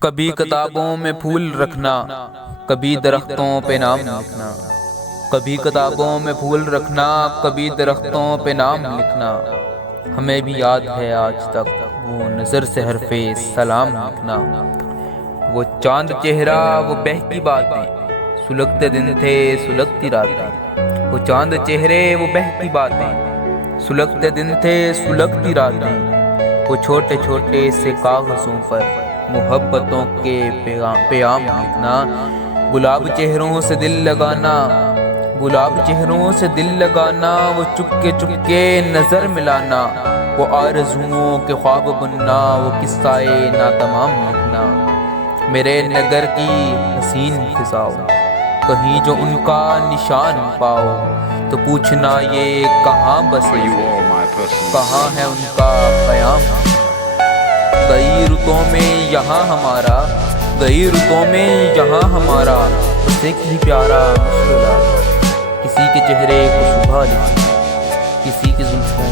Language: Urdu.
کبھی کتابوں میں پھول رکھنا، کبھی درختوں پہ نام لکھنا، کبھی کتابوں میں پھول رکھنا، کبھی درختوں پہ نام لکھنا۔ ہمیں بھی یاد ہے آج تک وہ نظر سے حرف سلام لکھنا۔ وہ چاند چہرہ، وہ بہتی باتیں، سلگتے دن تھے سلگتی راتیں۔ وہ چاند چہرے، وہ بہتی باتیں، سلگتے دن تھے سلگتی راتیں۔ وہ چھوٹے چھوٹے سے کاغذوں پر محبتوں کے پیام لکھنا۔ گلاب چہروں سے دل لگانا، گلاب چہروں سے دل لگانا۔ وہ چپکے چپکے نظر ملانا، وہ آرزوؤں کے خواب بننا۔ وہ قصہ ناتمام لکھنا۔ میرے نگر کی حسین فضاؤں، کہیں جو ان کا نشان پاؤ تو پوچھنا یہ کہاں بسے، کہاں ہے ان کا قیام۔ گئی رتوں میں یہاں ہمارا، گئی رتوں میں یہاں ہمارا، بس ایک ہی پیارا مسکراہٹ۔ کسی کے چہرے کو صبح لکھی، کسی کی زلفوں